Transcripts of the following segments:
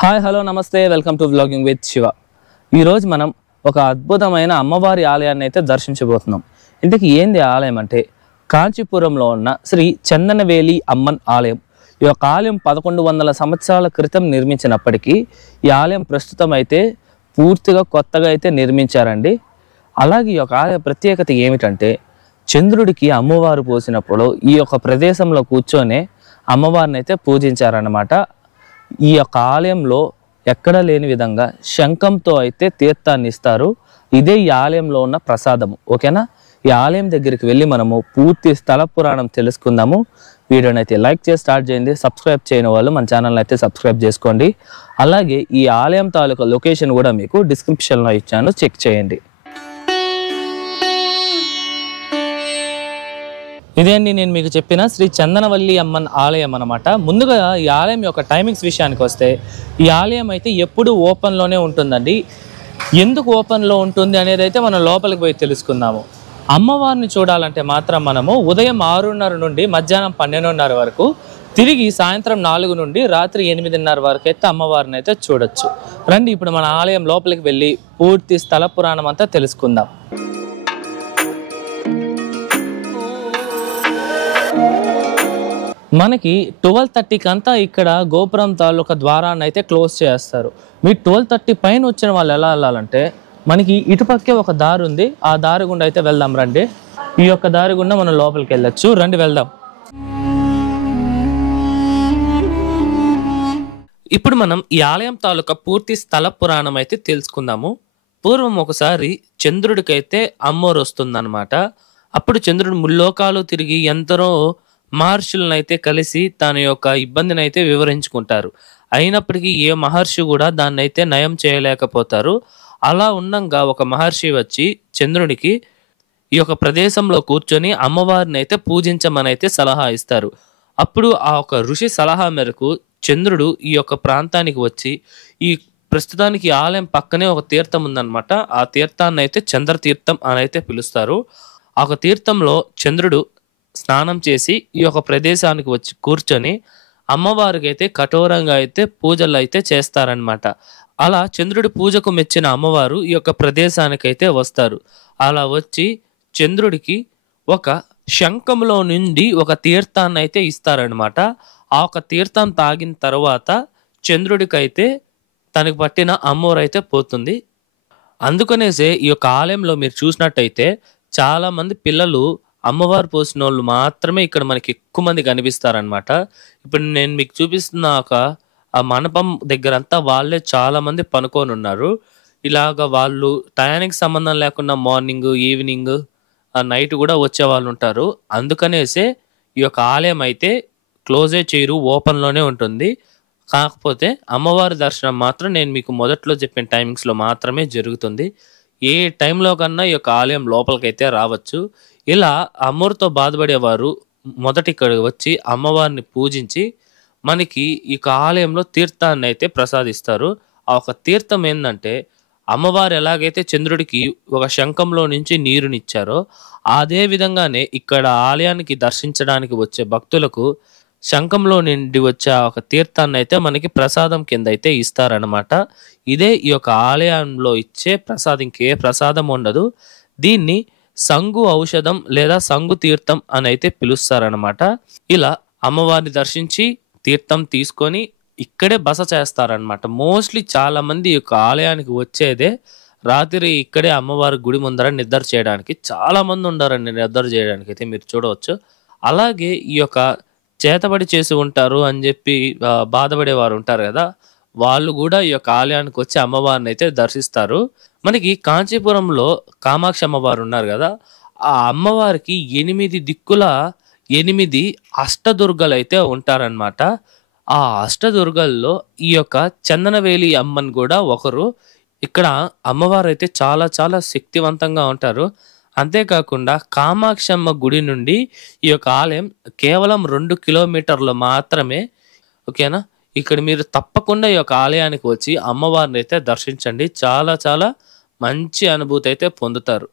Hi hello నమస్తే welcome to vlogging with Shiva. ఈరోజు మనం ఒక అద్భుతమైన అమ్మవారి ఆలయాన్ని అయితే దర్శించబోతున్నాం. ఇంతకీ ఏంది ఆలయం అంటే కాంచీపురంలో ఉన్న శ్రీ చందనవేలి అమ్మన్ ఆలయం. ఈ యొక్క ఆలయం 1100 సంవత్సరాల క్రితం నిర్మించినప్పటికీ ఈ ఆలయం ప్రస్తుతం అయితే పూర్తిగా కొత్తగా అయితే నిర్మించారండి. అలాగే ఈ యొక్క ఆలయ ప్రత్యేకత ఏమిటంటే చంద్రుడికి అమ్మవారు పోసినప్పుడు ఈ యొక్క ప్రదేశంలో కూర్చొనే అమ్మవారిని అయితే పూజించారన్నమాట. ఈ యొక్క ఆలయంలో ఎక్కడ లేని విధంగా శంఖంతో అయితే తీర్థాన్ని ఇస్తారు. ఇదే ఈ ఆలయంలో ఉన్న ప్రసాదము. ఓకేనా, ఈ ఆలయం దగ్గరికి వెళ్ళి మనము పూర్తి స్థల పురాణం తెలుసుకుందాము. వీడియోని అయితే లైక్ చేసి స్టార్ట్ చేయండి. సబ్స్క్రైబ్ చేయని వాళ్ళు మన ఛానల్ అయితే సబ్స్క్రైబ్ చేసుకోండి. అలాగే ఈ ఆలయం తాలూకా లొకేషన్ కూడా మీకు డిస్క్రిప్షన్లో ఇచ్చాను, చెక్ చేయండి. ఇదే అండి నేను మీకు చెప్పిన శ్రీ చందనవల్లి అమ్మన్ ఆలయం అన్నమాట. ముందుగా ఈ ఆలయం యొక్క టైమింగ్స్ విషయానికి వస్తే ఈ ఆలయం అయితే ఎప్పుడు ఓపెన్లోనే ఉంటుందండి. ఎందుకు ఓపెన్లో ఉంటుంది అనేది అయితే మనం లోపలికి పోయి తెలుసుకుందాము. అమ్మవారిని చూడాలంటే మాత్రం మనము ఉదయం 6:30 నుండి మధ్యాహ్నం 12:30 వరకు, తిరిగి సాయంత్రం 4 నుండి రాత్రి 8:30 వరకు అయితే అమ్మవారిని అయితే చూడొచ్చు. రండి ఇప్పుడు మన ఆలయం లోపలికి వెళ్ళి పూర్తి స్థల పురాణం అంతా తెలుసుకుందాం. మనకి 12:30కి అంతా ఇక్కడ గోపురం తాలూకా ద్వారాన్ని అయితే క్లోజ్ చేస్తారు. మీరు 12:30 పైన వచ్చిన వాళ్ళు ఎలా వెళ్ళాలంటే మనకి ఇటుపక్కే ఒక దారి ఉంది, ఆ దారి గుండా అయితే వెళ్దాం రండి. ఈ యొక్క దారి గుండా మనం లోపలికి వెళ్ళొచ్చు, రండి వెళ్దాం. ఇప్పుడు మనం ఈ ఆలయం తాలూకా పూర్తి స్థల పురాణం అయితే తెలుసుకుందాము. పూర్వం ఒకసారి చంద్రుడికైతే అమ్మోరు వస్తుందన్నమాట. అప్పుడు చంద్రుడు ముల్లోకాలు తిరిగి ఎందరో మహర్షులను అయితే కలిసి తన యొక్క ఇబ్బందిని అయితే వివరించుకుంటారు. అయినప్పటికీ ఏ మహర్షి కూడా దాన్ని అయితే నయం చేయలేకపోతారు. అలా ఉండంగా ఒక మహర్షి వచ్చి చంద్రుడికి ఈ యొక్క ప్రదేశంలో కూర్చొని అమ్మవారిని అయితే పూజించమని అయితే సలహా ఇస్తారు. అప్పుడు ఆ ఒక ఋషి సలహా మేరకు చంద్రుడు ఈ యొక్క ప్రాంతానికి వచ్చి, ఈ ప్రస్తుతానికి ఆలయం పక్కనే ఒక తీర్థం ఉందన్నమాట. ఆ తీర్థాన్ని అయితే చంద్రతీర్థం అని అయితే పిలుస్తారు. ఆ ఒక తీర్థంలో చంద్రుడు స్నానం చేసి ఈ యొక్క ప్రదేశానికి వచ్చి కూర్చొని అమ్మవారికి అయితే కఠోరంగా అయితే పూజలు అయితే చేస్తారనమాట. అలా చంద్రుడి పూజకు మెచ్చిన అమ్మవారు ఈ యొక్క ప్రదేశానికి అయితే వస్తారు. అలా వచ్చి చంద్రుడికి ఒక శంఖంలో నుండి ఒక తీర్థాన్ని అయితే ఇస్తారనమాట. ఆ ఒక తీర్థం తాగిన తర్వాత చంద్రుడికైతే తనకు పట్టిన అమ్మవారు అయితే పోతుంది. అందుకనేసే ఈ యొక్క ఆలయంలో మీరు చూసినట్టయితే చాలా మంది పిల్లలు అమ్మవారు పోసిన వాళ్ళు మాత్రమే ఇక్కడ మనకి ఎక్కువ మంది కనిపిస్తారనమాట. ఇప్పుడు నేను మీకు చూపిస్తున్న ఆ మండపం దగ్గర అంతా వాళ్ళే చాలా మంది పనుకొని ఉన్నారు. ఇలాగ వాళ్ళు టయానికి సంబంధం లేకుండా మార్నింగ్, ఈవినింగ్, నైట్ కూడా వచ్చే వాళ్ళు ఉంటారు. అందుకనేసే ఈ యొక్క ఆలయం అయితే క్లోజే చేయరు, ఓపెన్లోనే ఉంటుంది. కాకపోతే అమ్మవారి దర్శనం మాత్రం నేను మీకు మొదట్లో చెప్పిన టైమింగ్స్లో మాత్రమే జరుగుతుంది. ఏ టైంలో కన్నా ఈ యొక్క ఆలయం లోపలికైతే రావచ్చు. ఇలా అమ్మవారితో బాధపడేవారు మొదట ఇక్కడికి వచ్చి అమ్మవారిని పూజించి మనకి ఈ ఆలయంలో తీర్థాన్ని అయితే ప్రసాదిస్తారు. ఆ ఒక తీర్థం ఏంటంటే అమ్మవారు ఎలాగైతే చంద్రుడికి ఒక శంఖంలో నుంచి నీరునిచ్చారో అదే విధంగానే ఇక్కడ ఆలయానికి దర్శించడానికి వచ్చే భక్తులకు శంఖంలో నుండి వచ్చే ఒక తీర్థాన్ని అయితే మనకి ప్రసాదం కింద అయితే ఇస్తారనమాట. ఇదే ఈ యొక్క ఆలయంలో ఇచ్చే ప్రసాదం. ఇంకే ప్రసాదం ఉండదు. దీన్ని సంగు ఔషధం లేదా సంగు తీర్థం అని అయితే పిలుస్తారనమాట. ఇలా అమ్మవారిని దర్శించి తీర్థం తీసుకొని ఇక్కడే బస చేస్తారనమాట. మోస్ట్లీ చాలా మంది ఈ యొక్క ఆలయానికి వచ్చేదే రాత్రి ఇక్కడే అమ్మవారి గుడి ముందర నిద్ర చేయడానికి. చాలా మంది ఉండారండి నిద్ర చేయడానికి అయితే మీరు చూడవచ్చు. అలాగే ఈ యొక్క చేతబడి చేసి ఉంటారు అని చెప్పి బాధపడేవారు ఉంటారు కదా, వాళ్ళు కూడా ఈ యొక్క ఆలయానికి వచ్చి అమ్మవారిని అయితే దర్శిస్తారు. మనకి కాంచీపురంలో కామాక్షి అమ్మవారు ఉన్నారు కదా, ఆ అమ్మవారికి 8 దిక్కుల 8 అష్టదుర్గలు అయితే ఉంటారనమాట. ఆ అష్టదుర్గల్లో ఈ యొక్క చందనవేలి అమ్మన్ కూడా ఒకరు. ఇక్కడ అమ్మవారు అయితే చాలా చాలా శక్తివంతంగా ఉంటారు. అంతేకాకుండా కామాక్షి అమ్మ గుడి నుండి ఈ యొక్క ఆలయం కేవలం 2 కిలోమీటర్లు మాత్రమే. ఓకేనా, ఇక్కడ మీరు తప్పకుండా ఈ యొక్క ఆలయానికి వచ్చి అమ్మవారిని అయితే దర్శించండి. చాలా చాలా మంచి అనుభూతి అయితే పొందుతారు.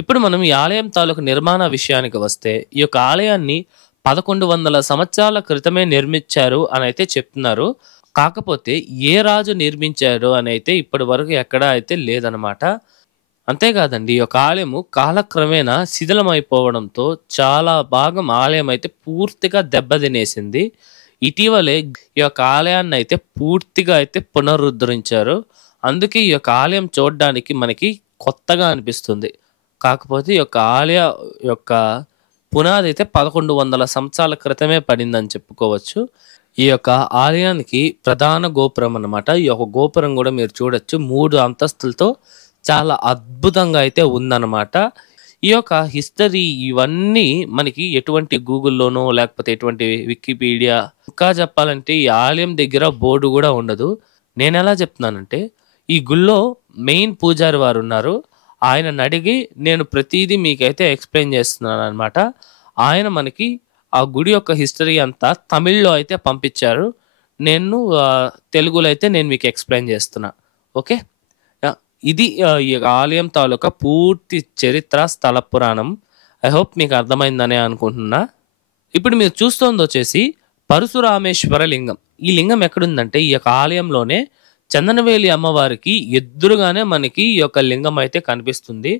ఇప్పుడు మనం ఈ ఆలయం తాలూకు నిర్మాణ విషయానికి వస్తే ఈ యొక్క ఆలయాన్ని 1100 సంవత్సరాల క్రితమే నిర్మించారు అని అయితే చెప్తున్నారు. కాకపోతే ఏ రాజు నిర్మించాడు అని అయితే ఇప్పటి వరకు ఎక్కడ అయితే లేదనమాట. అంతేకాదండి ఈ యొక్క ఆలయము కాలక్రమేణా శిథిలమైపోవడంతో చాలా భాగం ఆలయం అయితే పూర్తిగా దెబ్బతినేసింది. ఇటీవలే ఈ యొక్క ఆలయాన్ని అయితే పూర్తిగా అయితే పునరుద్ధరించారు. అందుకే ఈ యొక్క ఆలయం చూడడానికి మనకి కొత్తగా అనిపిస్తుంది. కాకపోతే ఈ యొక్క ఆలయ యొక్క పునాది అయితే 1100 సంవత్సరాల క్రితమే పడిందని చెప్పుకోవచ్చు. ఈ యొక్క ఆలయానికి ప్రధాన గోపురం అన్నమాట. ఈ యొక్క గోపురం కూడా మీరు చూడొచ్చు 3 అంతస్తులతో చాలా అద్భుతంగా అయితే ఉందన్నమాట. ఈ యొక్క హిస్టరీ ఇవన్నీ మనకి ఎటువంటి గూగుల్‌లోనో లేకపోతే ఎటువంటి వికీపీడియా ఇంకా చెప్పాలంటే ఈ ఆలయం దగ్గర బోర్డు గూడా ఉండదు. నేనెలా చెప్తున్నానంటే ఈ గుళ్ళో మెయిన్ పూజారి వారున్నారు. ఆయననడిగి నేను ప్రతీదీ మీకైతే ఎక్స్‌ప్లెయిన్ చేస్తున్నాననమాట. ఆయన మనకి ఆ గుడి యొక్క హిస్టరీ అంతా తమిళ్‌లో అయితే పంపించారు. నేను తెలుగులో అయితే నేను మీకు ఎక్స్‌ప్లెయిన్ చేస్తున్నా. ఓకే. ఇది ఈ ఆలయం తాలూకా పూర్తి చరిత్ర, స్థల పురాణం. ఐ హోప్ మీకు అర్థమైందనే అనుకుంటున్నా. ఇప్పుడు మీరు చూస్తోందొచ్చేసి పరశురామేశ్వర లింగం. ఈ లింగం ఎక్కడుందంటే ఈ యొక్క ఆలయంలోనే చందనవేలి అమ్మవారికి ఎదురుగానే మనకి ఈ యొక్క లింగం అయితే కనిపిస్తుంది.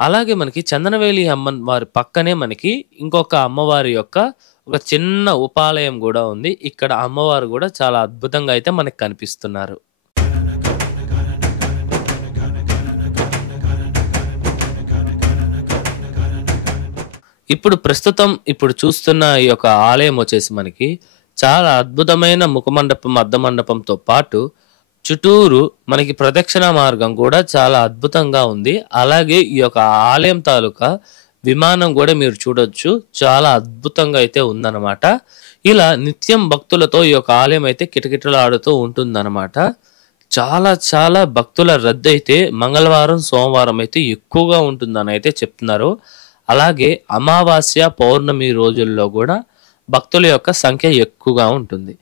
అలాగే మనకి చందనవేలి అమ్మవారి పక్కనే మనకి ఇంకొక అమ్మవారి యొక్క ఒక చిన్న ఉపాలయం గూడా ఉంది. ఇక్కడ అమ్మవారు గూడా చాలా అద్భుతంగా అయితే మనకు కనిపిస్తున్నారు. ప్రస్తుతం చూస్తున్న ఈ యొక్క ఆలయం వచ్చేసి మనకి చాలా అద్భుతమైన ముఖమండపం, అర్ధ మండపంతో పాటు చుట్టూరు మనకి ప్రదక్షిణ మార్గం కూడా చాలా అద్భుతంగా ఉంది. అలాగే ఈ యొక్క ఆలయం తాలూకా విమానం కూడా మీరు చూడొచ్చు. చాలా అద్భుతంగా అయితే ఉందన్నమాట. ఇలా నిత్యం భక్తులతో ఈ యొక్క ఆలయం అయితే కిటకిటలాడుతూ ఉంటుందన్నమాట. చాలా చాలా భక్తుల రద్దీ అయితే మంగళవారం, సోమవారం అయితే ఎక్కువగా ఉంటుందని అయితే చెప్తున్నారు. అలాగే అమావాస్య, పౌర్ణమి రోజుల్లో కూడా భక్తుల యొక్క సంఖ్య ఎక్కువగా ఉంటుంది.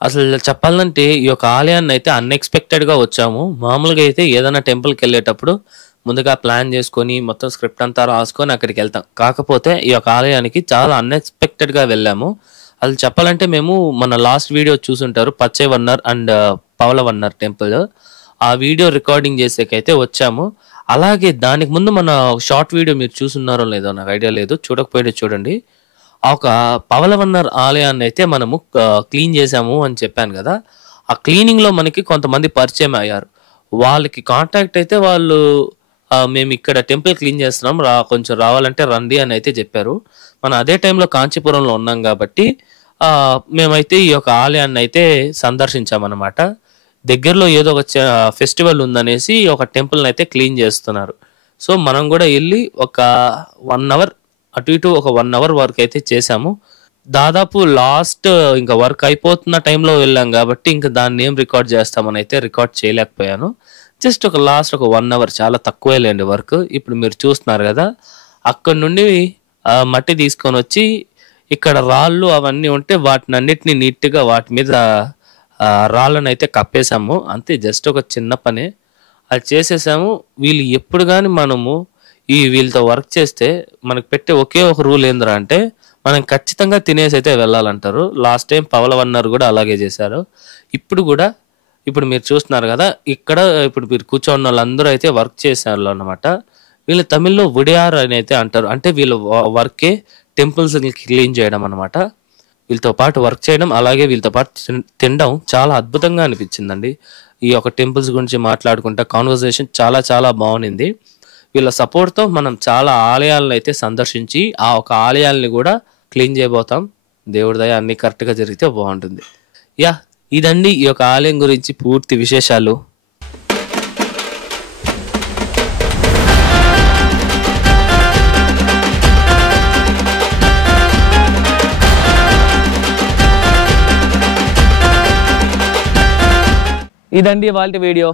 అసలు చెప్పాలంటే ఈ యొక్క ఆలయాన్ని అయితే అన్ఎక్స్‌పెక్టెడ్‌గా వచ్చాము. మామూలుగా అయితే ఏదైనా టెంపుల్‌కి వెళ్ళేటప్పుడు ముందుగా ప్లాన్ చేసుకొని మొత్తం స్క్రిప్ట్ అంతా రాసుకొని అక్కడికి వెళ్తాం. కాకపోతే ఈ యొక్క ఆలయానికి చాలా అన్ఎక్స్‌పెక్టెడ్‌గా వెళ్ళాము. అసలు చెప్పాలంటే మేము మన లాస్ట్ వీడియో చూసుంటారు పచ్చైవన్నర్ అండ్ పవలవన్నర్ టెంపుల్. ఆ వీడియో రికార్డింగ్ చేసేకైతే వచ్చాము. అలాగే దానికి ముందు మన షార్ట్ వీడియో మీరు చూసున్నారో లేదో నాకు ఐడియా లేదు. చూడకపోతే చూడండి. ఆ ఒక పవలవన్నర్ ఆలయాన్ని అయితే మనము క్లీన్ చేశాము అని చెప్పాను కదా. ఆ క్లీనింగ్‌లో మనకి కొంతమంది పరిచయం అయ్యారు. వాళ్ళకి కాంటాక్ట్ అయితే వాళ్ళు మేము ఇక్కడ టెంపుల్ క్లీన్ చేస్తున్నాం కొంచెం రావాలంటే రండి అని అయితే చెప్పారు. మనం అదే టైంలో కాంచీపురంలో ఉన్నాం కాబట్టి మేమైతే ఈ యొక్క ఆలయాన్ని అయితే సందర్శించామన్నమాట. దగ్గరలో ఏదో ఒక ఫెస్టివల్ ఉందనేసి ఒక టెంపుల్‌ని అయితే క్లీన్ చేస్తున్నారు. సో మనం కూడా వెళ్ళి ఒక 1 అవర్ అటు ఇటు ఒక 1 అవర్ వర్క్ అయితే చేశాము. దాదాపు లాస్ట్ ఇంకా వర్క్ అయిపోతున్న టైంలో వెళ్ళాం కాబట్టి ఇంకా దాన్ని ఏం రికార్డ్ చేస్తామని అయితే రికార్డ్ చేయలేకపోయాను. జస్ట్ ఒక లాస్ట్ ఒక 1 అవర్ చాలా తక్కువే లేండి వర్క్. ఇప్పుడు మీరు చూస్తున్నారు కదా. అక్కడి నుండి మట్టి తీసుకొని వచ్చి ఇక్కడ రాళ్ళు అవన్నీ ఉంటే వాటినన్నిటిని నీట్‌గా వాటి మీద రాళ్ళను అయితే కప్పేసాము. అంతే జస్ట్ ఒక చిన్న పనే. అది చేసేసాము. వీళ్ళు ఎప్పుడు గాని మనము వీళ్ళతో వర్క్ చేస్తే మనకు పెట్టే ఒకే ఒక రూల్ ఏందిరా అంటే మనం ఖచ్చితంగా తినేసి అయితే వెళ్ళాలంటారు. లాస్ట్ టైం పవలవన్నర్ కూడా అలాగే చేశారు. ఇప్పుడు మీరు చూస్తున్నారు కదా. ఇక్కడ ఇప్పుడు మీరు కూర్చొన్న వాళ్ళందరూ అయితే వర్క్ చేశారు అన్నమాట. వీళ్ళు తమిళ్‌లో ఉడియార్ అని అయితే అంటారు. అంటే వీళ్ళ వర్కే టెంపుల్స్‌ని క్లీన్ చేయడం అన్నమాట. వీళ్ళతో పాటు వర్క్ చేయడం అలాగే వీళ్ళతో పాటు తినడం చాలా అద్భుతంగా అనిపించిందండి. ఈ యొక్క టెంపుల్స్ గురించి మాట్లాడుకుంటా కాన్వర్సేషన్ చాలా చాలా బాగుంది. వీళ్ళ సపోర్ట్‌తో మనం చాలా ఆలయాలను అయితే సందర్శించి ఆ ఒక ఆలయాల్ని కూడా క్లీన్ చేయబోతాం. దేవుడి దయ అన్నీ కరెక్ట్‌గా జరిగితే బాగుంటుంది. ఇదండి ఈ యొక్క ఆలయం గురించి పూర్తి విశేషాలు. ఇదండి ఇవాల్టి వీడియో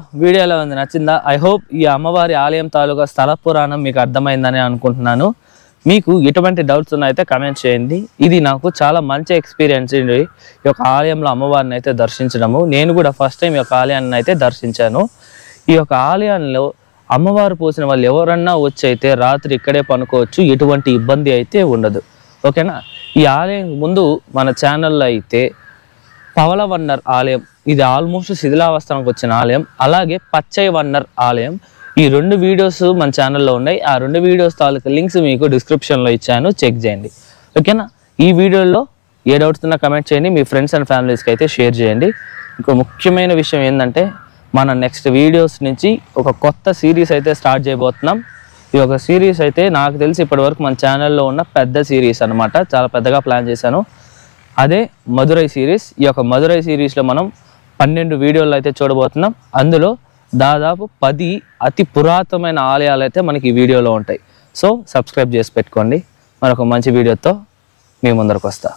ఎలా ఉంది, నచ్చిందా? ఐ హోప్ ఈ అమ్మవారి ఆలయం తాలూకా స్థల పురాణం మీకు అర్థమైందని అనుకుంటున్నాను. మీకు ఎటువంటి డౌట్స్ ఉన్నాయితే కమెంట్ చేయండి. ఇది నాకు చాలా మంచి ఎక్స్పీరియన్స్ ఈ యొక్క ఆలయంలో అమ్మవారిని అయితే దర్శించడము. నేను కూడా ఫస్ట్ టైం ఈ యొక్క ఆలయాన్ని అయితే దర్శించాను. ఈ యొక్క ఆలయంలో అమ్మవారు పోసిన వాళ్ళు ఎవరన్నా వచ్చి అయితే రాత్రి ఇక్కడే పనుకోవచ్చు. ఎటువంటి ఇబ్బంది అయితే ఉండదు. ఓకేనా? ఈ ఆలయం ముందు మన ఛానల్లో అయితే పవలవన్నర్ ఆలయం ఇది ఆల్మోస్ట్ శిథిలావస్థకు వచ్చిన ఆలయం. అలాగే పచ్చై వన్నర్ ఆలయం. ఈ 2 వీడియోస్ మన ఛానల్లో ఉన్నాయి. ఆ 2 వీడియోస్ తాలూకు లింక్స్ మీకు డిస్క్రిప్షన్లో ఇచ్చాను, చెక్ చేయండి. ఓకేనా? ఈ వీడియోలో ఏ డౌట్స్ ఉన్నా కమెంట్ చేయండి, మీ ఫ్రెండ్స్ అండ్ ఫ్యామిలీస్కి అయితే షేర్ చేయండి. ఇంకో ముఖ్యమైన విషయం ఏంటంటే మన నెక్స్ట్ వీడియోస్ నుంచి ఒక కొత్త సిరీస్ అయితే స్టార్ట్ చేయబోతున్నాం. ఈ ఒక సిరీస్ అయితే నాకు తెలిసి ఇప్పటివరకు మన ఛానల్లో ఉన్న పెద్ద సిరీస్ అనమాట. చాలా పెద్దగా ప్లాన్ చేశాను. అదే మదురై సిరీస్. ఈ యొక్క మదురై సిరీస్లో మనం 12 వీడియోలు అయితే చూడబోతున్నాం. అందులో దాదాపు 10 అతి పురాతనమైన ఆలయాలు అయితే మనకి ఈ వీడియోలో ఉంటాయి. సో సబ్స్క్రైబ్ చేసి పెట్టుకోండి. మరొక మంచి వీడియోతో మీ ముందరకు వస్తా.